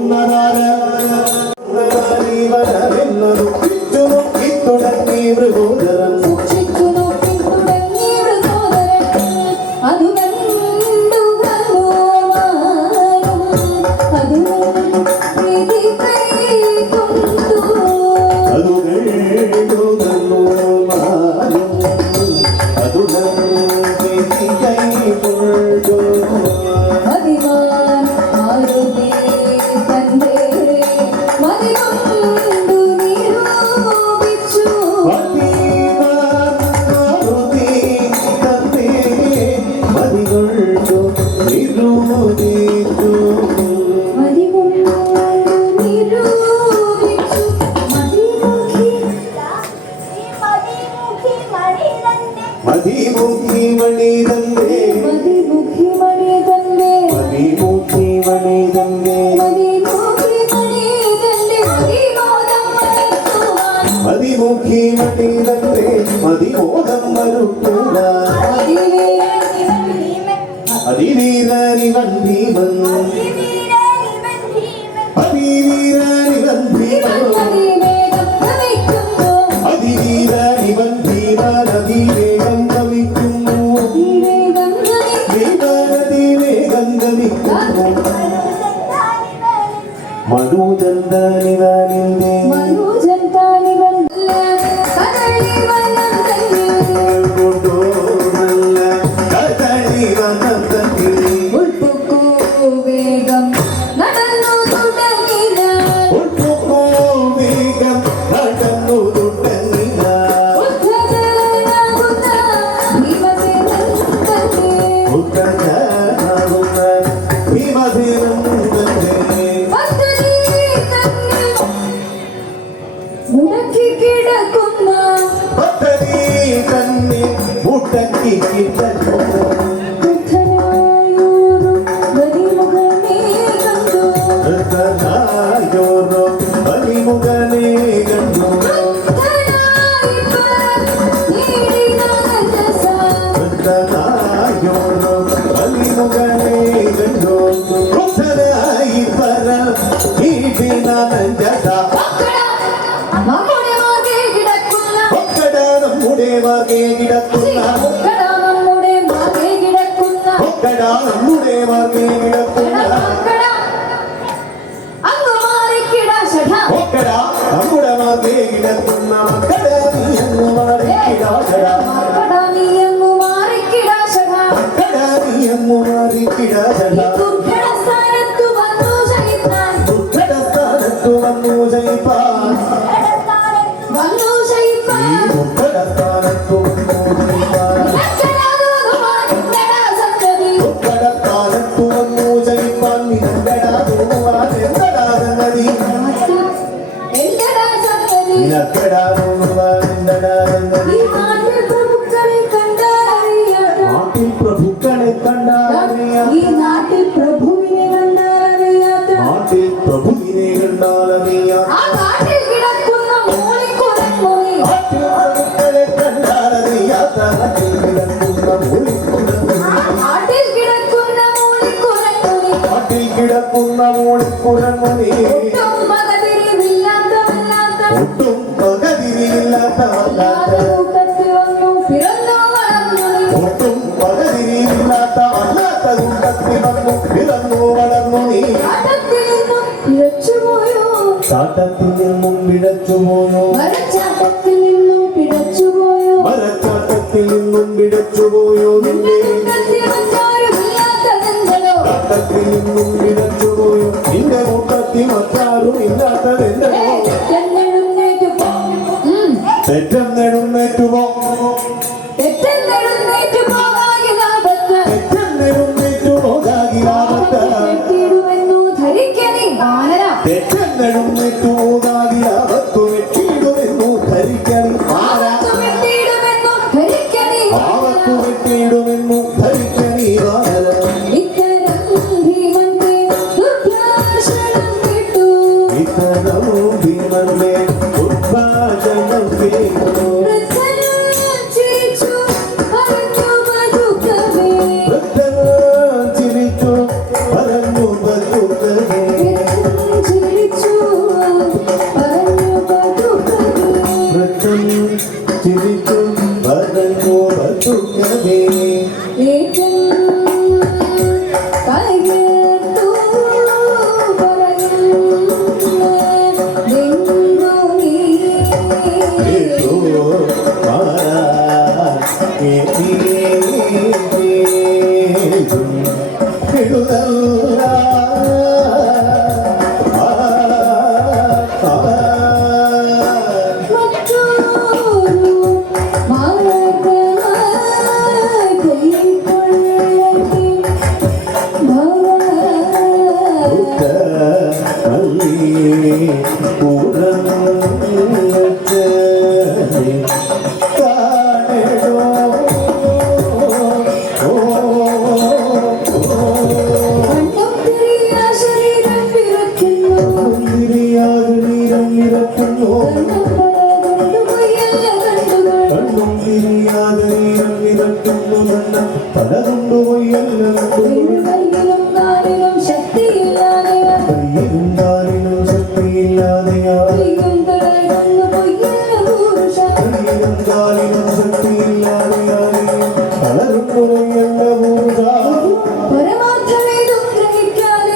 കാണുന്നതാര് thank you, give thank you. കിടക്കുന്ന ഓടിക്കുറങ്ങുന്നേ ഒട്ടും പകതിരിയില്ലാത്ത ഒട്ടും പകതിരിയില്ലാത്ത അല്ലാത്ത കൂട്ടത്തിൽ വന്നു പിറന്നു വളർന്നു നീ. ചാട്ടത്തിൽ നിന്നും പിഴച്ചുപോയോ മരച്ചാട്ടത്തിൽ നിന്നും പിഴച്ചുപോയോ മരച്ചാട്ടത്തിൽ നിന്നും പിഴച്ചുപോയോ കാത്തുവിട്ടിടും എന്നും ധരിച്ച നീ വാഹനം ഇത്തരവും ഭീമന്റെ ഉദ്ഭാചനം കേട്ടു ചിരിച്ചു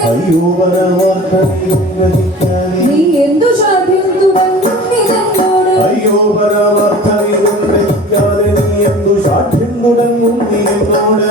അയ്യോ പരമാർത്ഥമില്ലാതെ നീ എന്തു സാധ്യം തുടങ്ങും അയ്യോ പരാമർത്ഥം ഇതും വെച്ചാൽ നീ എന്തു സാക്ഷ്യം മുടങ്ങും നീ എന്നോട്?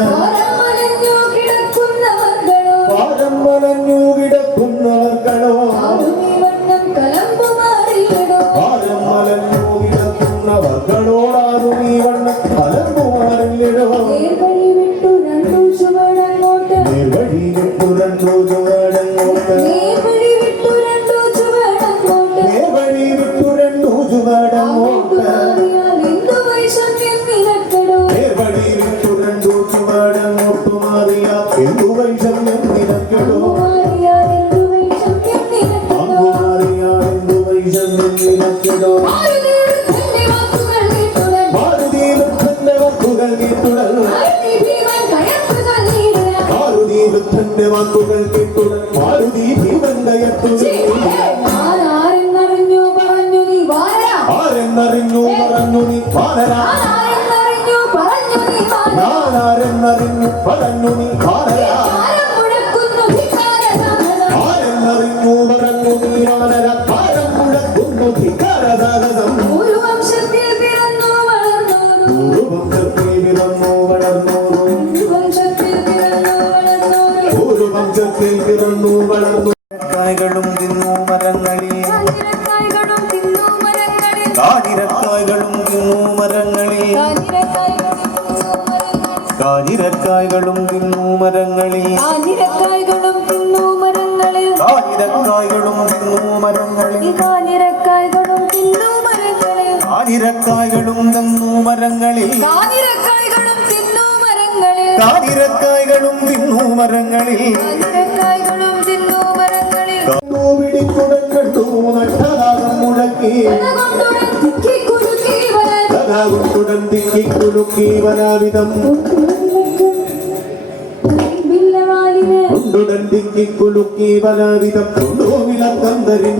അവന്റെ വാക്കുകൾ കേട്ടു. മാരുതി ഭീമന്തയത്തു ആരെന്നറിഞ്ഞു പറഞ്ഞു നീ? ആരെന്നറിഞ്ഞു പറഞ്ഞു നീ? വാനരാ. ആരെന്നറിഞ്ഞു പറഞ്ഞു നീ? വാനരാ. ആരെന്നറിഞ്ഞു പറഞ്ഞു നീ? വാനരാ. താരം മുഴക്കുന്നു ധിക്കാരതാഗതം ഒരു വംശത്തിൽ പിറന്നു വളർന്നു ഒരു വംശത്തിൽ പിറന്നു കാതിരക്കായ്കളും തന്നു മരങ്ങളിൽ കാതിരക്കായ്കളും തിന്നു മരങ്ങളിൽ കാതിരക്കായ്കളും തിന്നു മരങ്ങളിൽ കാതിരക്കായ്കളും തിന്നു മരങ്ങളിൽ പിടിക്കുടൻ കെട്ടു നട്ടതാകം മുഴക്കി ുടൻ തിക്കി കുലുക്കി വനാവിധം ഉണ്ടുടൻ തിക്കി കുലുക്കി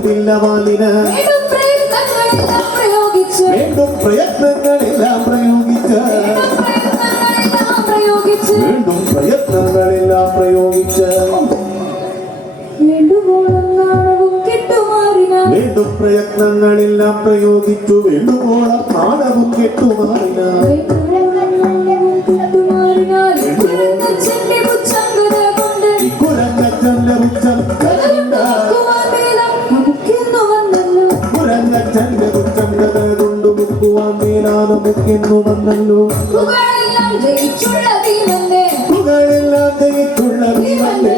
പില്ലവാലിന് Project. എന്നു വന്നല്ലോ. പുകളെല്ലാം ജയിച്ചുള്ള ഭീമന്റെ പുകളെല്ലാം ജയിച്ചുള്ള ഭീമന്റെ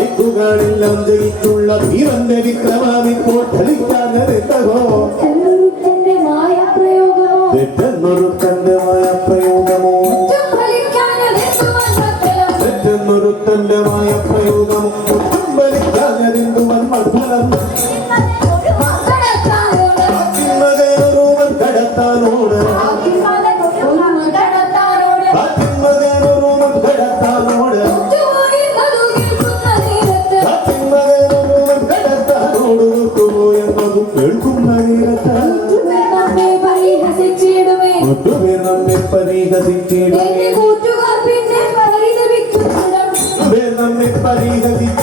ദിക്കുകളെല്ലാം ജയിച്ചുള്ള ഭീമന്റെ വിക്രമാണിപ്പോൾ ഫലിക്കാനെത്തോ തെറ്റെന്നൊരുത്തന്റെ മായാപ്രയോഗമോ? തെറ്റെന്നൊരുത്തന്റെ മായാപ്രയോഗമോ? മായ പ്രയോഗമോ പരിഹരിച്ചു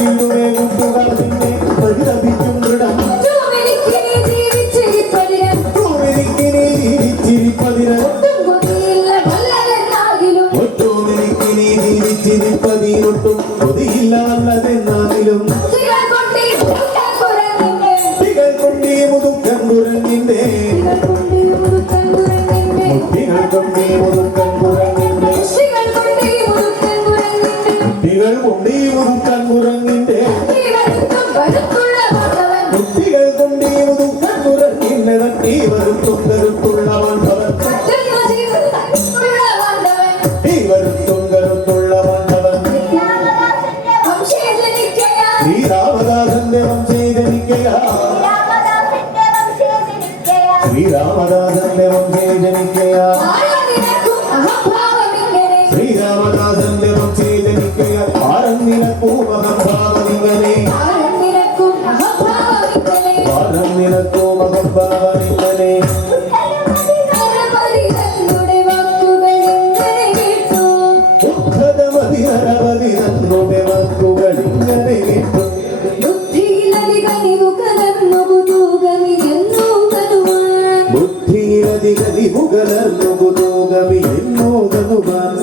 ലോകേ ജനിക്കയ. ശ്രീരാമദാസന്റെ പക്ഷേ ജനിക്കയ ആരം നിനക്കും അഹഭാവനിങ്ങനെ ആരം നിനക്കും അഹഭാവനിങ്ങനെ ദുഃഖതമതിരവതി നമ്മുടെ വാക്കുകൾ ഇങ്ങനെ കേട്ടു ബുദ്ധിയിലധികം കലർന്നു പുതുകമിയെന്നു ബുദ്ധി ഗതിഗതി മുഗലർന്നു ലോകമി എന്നോകനുവാൻ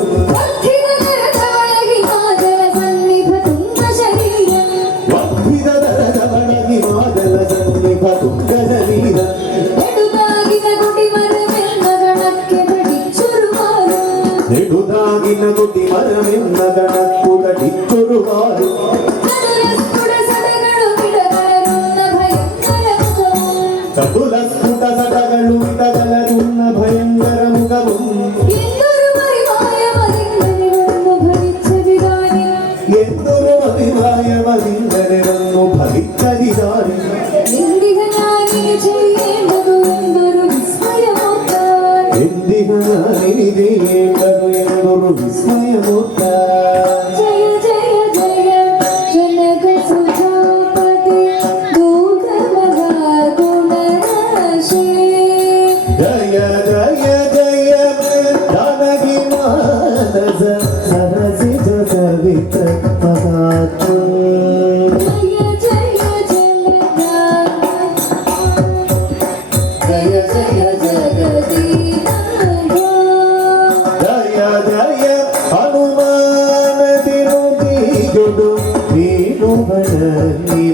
ದುಡು ನೀನು ಬಡಲಿ